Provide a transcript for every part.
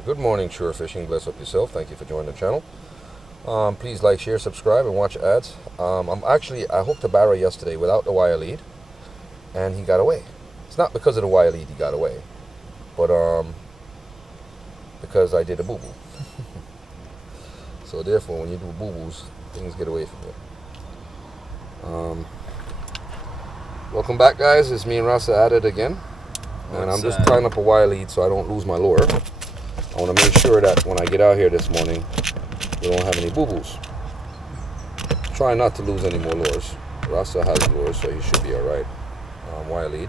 here. Good morning, Sure Fishing. Bless up yourself. Thank you for joining the channel. Please like, share, subscribe, and watch ads. I hooked a barra yesterday without the wire lead, and he got away. It's not because of the wire lead he got away, but because I did a boo-boo. So therefore, when you do boo-boos, things get away from you. Welcome back, guys. It's me and Rasta at it again. And I'm just tying up a wire lead so I don't lose my lure. I want to make sure that when I get out here this morning, we don't have any boo-boos. Try not to lose any more lures. Rasta has lures, so he should be alright. Wire lead.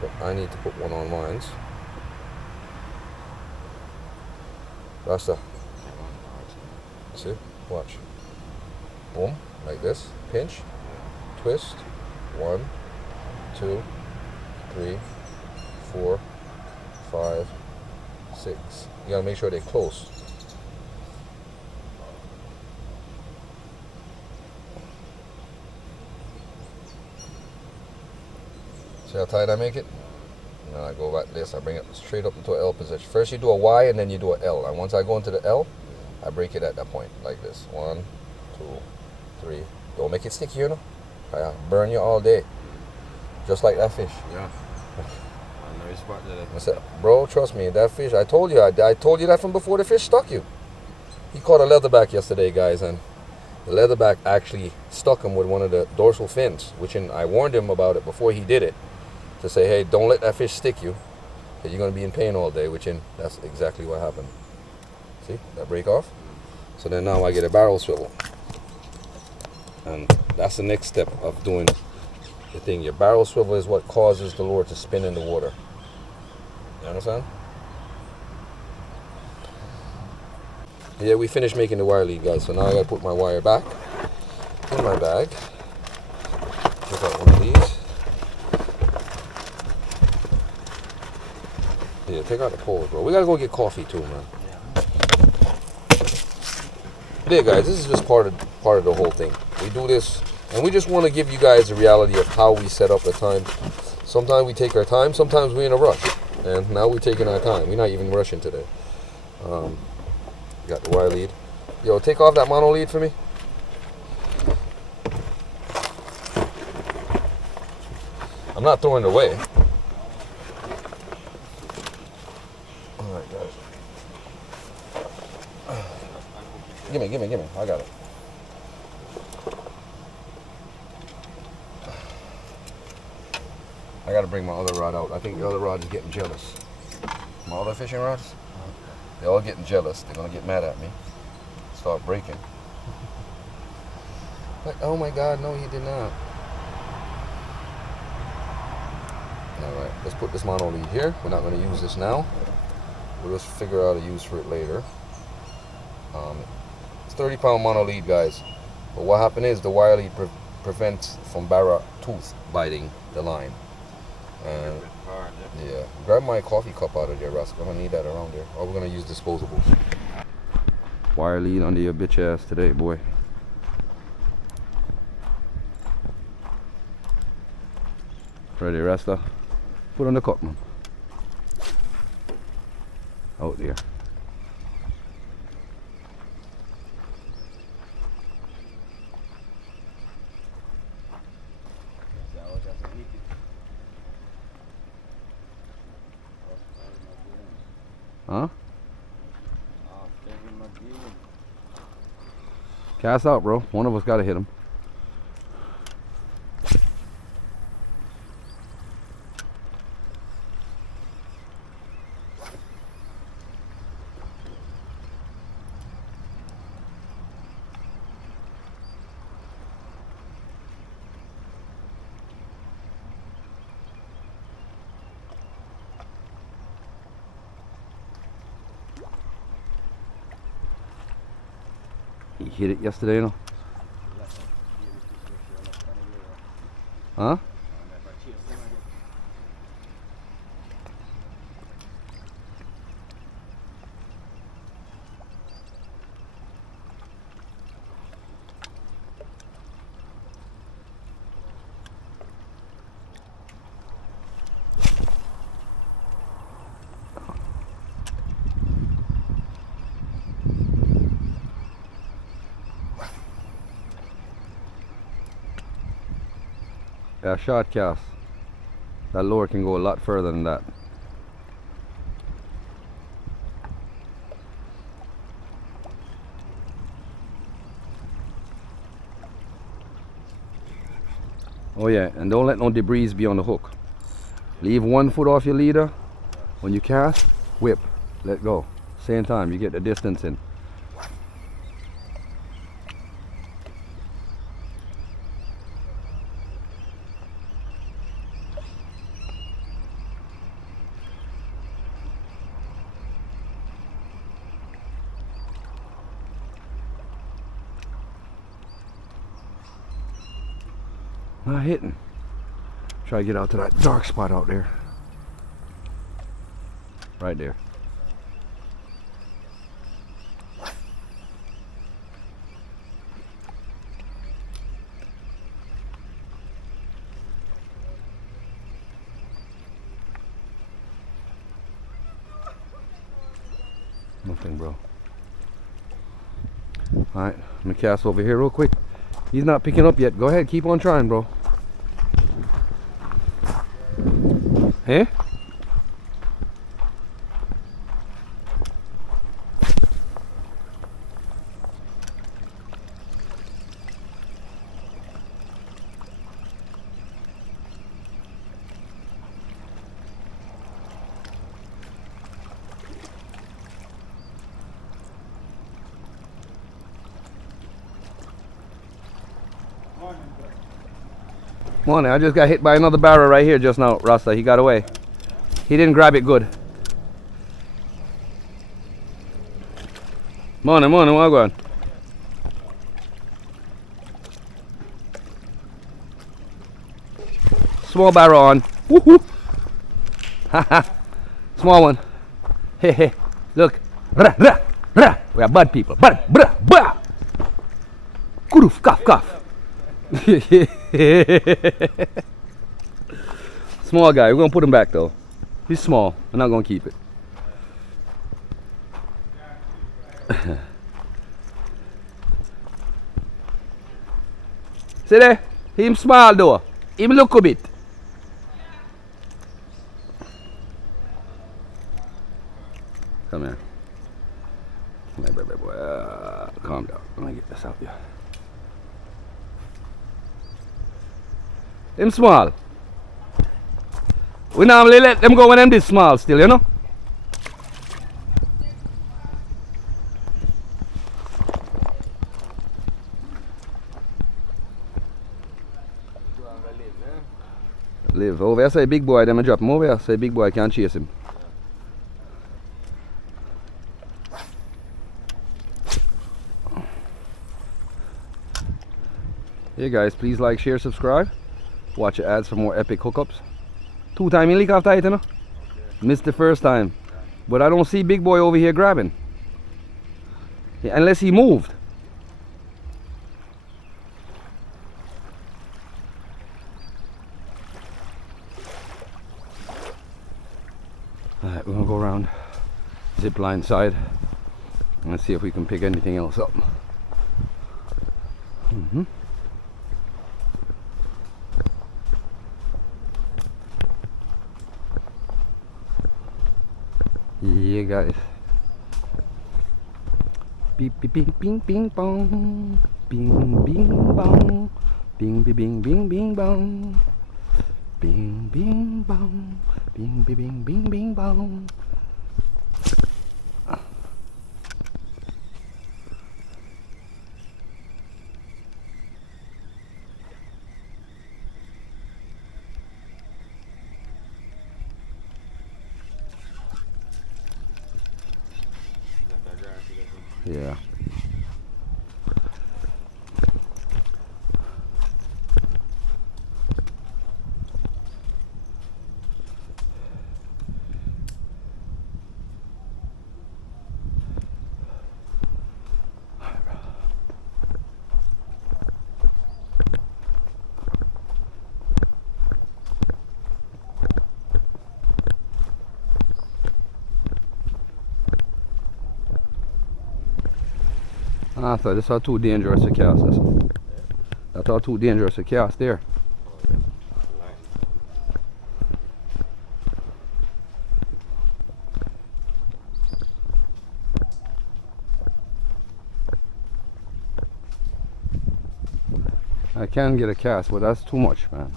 But I need to put one on mine. Rasta. See? Watch. Boom. Like this. Pinch. Twist. 1, 2, 3, 4, 5, 6. You gotta make sure they're close. See how tight I make it? And then I go like this. I bring it straight up into an L position. First you do a Y and then you do an L. And once I go into the L, I break it at that point like this. 1, 2, 3. Don't make it sticky, you know? I burn you all day. Just like that fish. Yeah. I know you're smart to I said, bro, trust me, that fish, I told you that from before the fish stuck you. He caught a leatherback yesterday, guys, and the leatherback actually stuck him with one of the dorsal fins, I warned him about it before he did it, to say, hey, don't let that fish stick you, because you're going to be in pain all day, that's exactly what happened. See, that break off? So then now I get a barrel swivel. And that's the next step of doing the thing. Your barrel swivel is what causes the lure to spin in the water. You understand? Yeah, we finished making the wire lead, guys. So now I gotta put my wire back in my bag. Take out one of these. Yeah, take out the poles, bro. We gotta go get coffee too, man. Yeah, guys, this is just part of the whole thing. We do this, and we just want to give you guys the reality of how we set up the time. Sometimes we take our time, sometimes we're in a rush, and now we're taking our time. We're not even rushing today. Got the wire lead. Yo, take off that mono lead for me. I'm not throwing it away. All right, guys. Give me. I got it. I gotta bring my other rod out. I think the other rod is getting jealous. My other fishing rods, they're all getting jealous. They're gonna get mad at me. Start breaking. Like, oh my God, no, he did not. All right, let's put this mono lead here. We're not gonna use this now. We'll just figure out a use for it later. It's 30-pound mono lead, guys. But what happened is the wire lead prevents from barra tooth biting the line. And yeah, grab my coffee cup out of there, Russ. I'm gonna need that around there. Or we're gonna use disposables. Wire lead under your bitch ass today, boy. Ready, Rasta? Put on the cup, man. Out there. Huh? Cast out, bro. One of us gotta hit him. He hit it yesterday, you know? Huh? A short cast. That lure can go a lot further than that. Oh yeah, and don't let no debris be on the hook. Leave 1 foot off your leader. When you cast, whip, let go. Same time, you get the distance in. Not hitting. Try to get out to that dark spot out there. Right there. Nothing, bro. Alright, I'm gonna cast over here real quick. He's not picking up yet. Go ahead, keep on trying, bro. Hey? Morning, I just got hit by another barra right here just now, Rasta. He got away. He didn't grab it good. Morning, what going? Small barra on. Woohoo! Haha. Small one. Hey, hey. Look. Rah, rah, rah. We are bad people. Bad. Brah, brah. Kuruf, cough, cough. Small guy. We're gonna put him back though. He's small. We're not gonna keep it. See there? Him small though. Him look a bit. Come here. Calm down. Let me get this out here. Him small. We normally let them go when them this small still, you know? Live. Over here say big boy, them drop him over here. Say big boy can't chase him. Hey guys, please like, share, subscribe. Watch your ads for more epic hookups. 2-time in leak after it, you know? Missed the first time. But I don't see big boy over here grabbing. Yeah, unless he moved. Alright, we're gonna go around zip line side and see if we can pick anything else up. Yeah, guys. Beep beep bing bing bing bong, bing bing bong, bing bing bing bing bing bong, bing bing bong, bing bing bing bing bing bong. Yeah. I thought this was too dangerous to cast. That's all too dangerous to cast there. I can get a cast, but that's too much, man.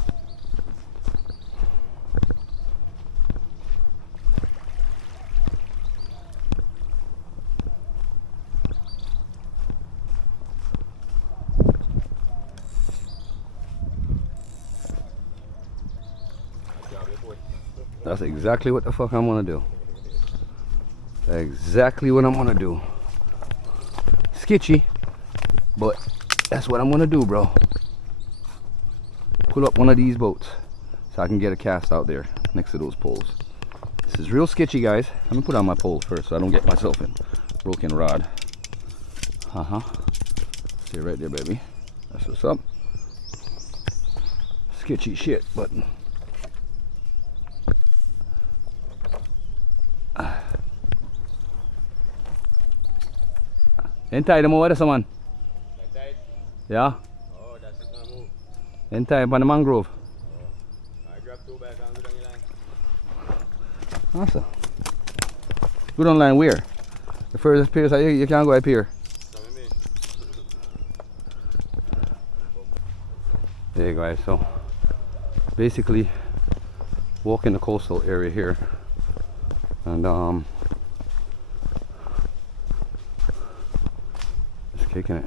That's exactly what the fuck I'm gonna do. Exactly what I'm gonna do. Sketchy, but that's what I'm gonna do, bro. Pull up one of these boats so I can get a cast out there next to those poles. This is real sketchy, guys. Let me put on my pole first so I don't get myself in broken rod. Stay right there, baby. That's what's up. Sketchy shit, but entire them over there, someone. Yeah. Oh, that's it, gonna move. Entire on the mangrove. Oh. I grab 2 back and go down the line. Awesome. Good on line where? The furthest pier, so you can't go up here. Come with me. There you go, guys. So basically walking the coastal area here, and just kicking it.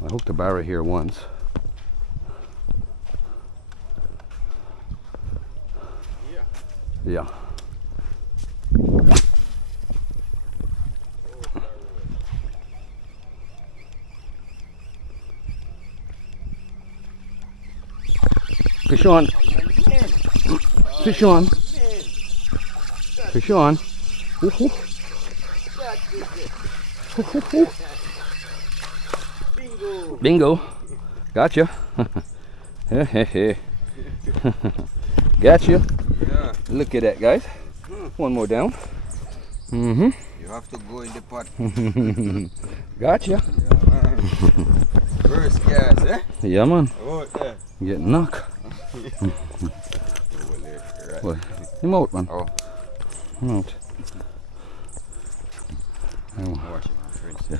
I hooked a barra here once. Yeah. Fish on. Fish on. Fish on. Bingo. Bingo. Gotcha. Gotcha. Yeah. Look at that, guys. One more down. You have to go in the pot. Gotcha. Yeah, man. First cast, eh? Yeah, man. Oh, yeah. Get knocked. What? Him out, man. Oh. Him out. Oh. Watch it, my friends. Yeah.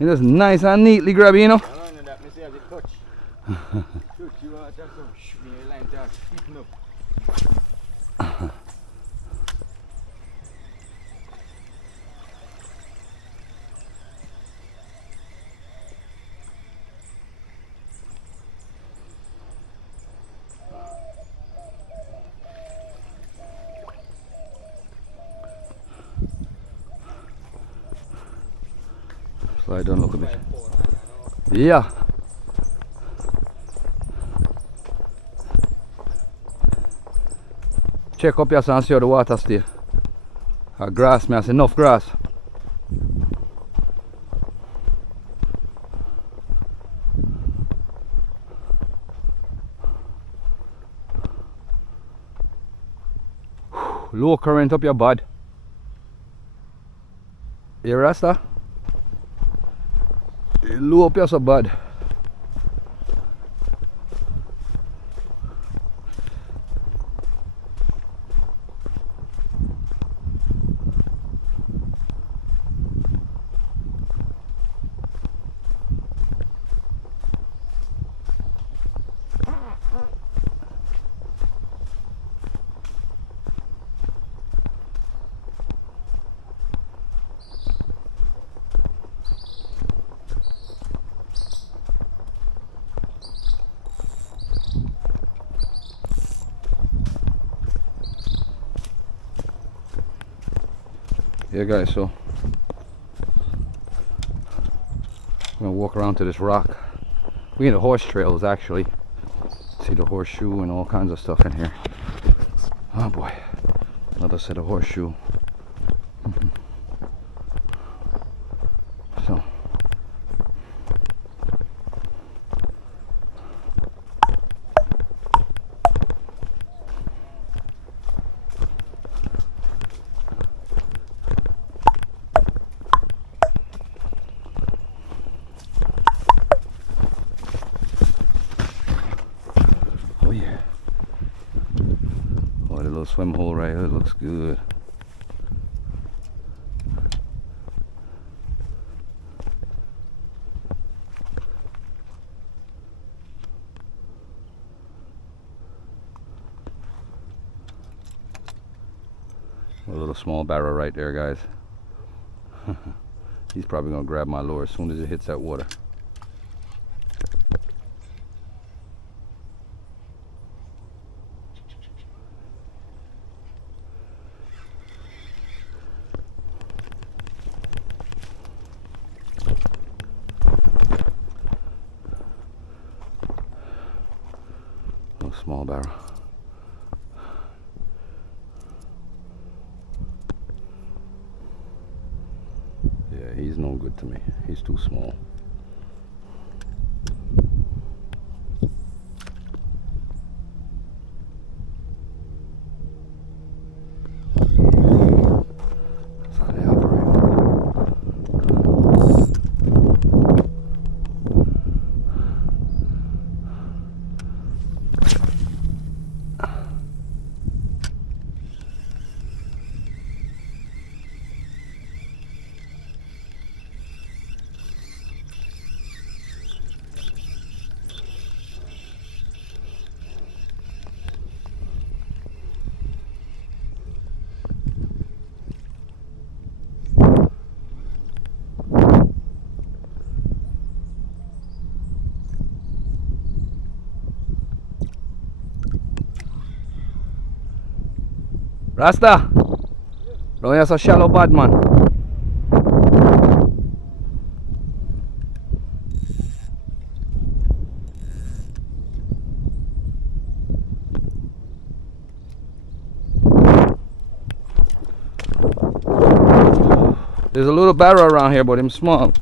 It is nice and neatly grabby, you know. I don't know that, me say as it touch. Shoot, you are just so shoot me a line down, speaking up. Slide down, look a bit. Yeah. Check up here and see how the water stay. Grass, man, enough grass. Low current up your bud. You Rasta? Low up your so bad. Yeah, guys, so I'm gonna walk around to this rock. We're in the horse trails, actually. See the horseshoe and all kinds of stuff in here. Oh boy, another set of horseshoe. So swim hole right here, it looks good. A little small barra right there, guys. He's probably gonna grab my lure as soon as it hits that water. Little small barra. Yeah, he's no good to me. He's too small. That's how they operate. Rasta! Don't you so shallow bad man? There's a little barra around here, but I'm small.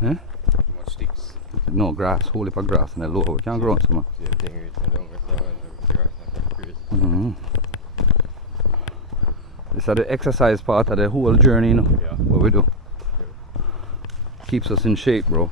Huh? Much sticks. No grass, whole heap of grass and a low. We can't grow on some. Yeah, thing is, I don't get the grass not crazy. Mm-hmm. This is the exercise part of the whole journey, you know. Yeah. What we do. Keeps us in shape, bro.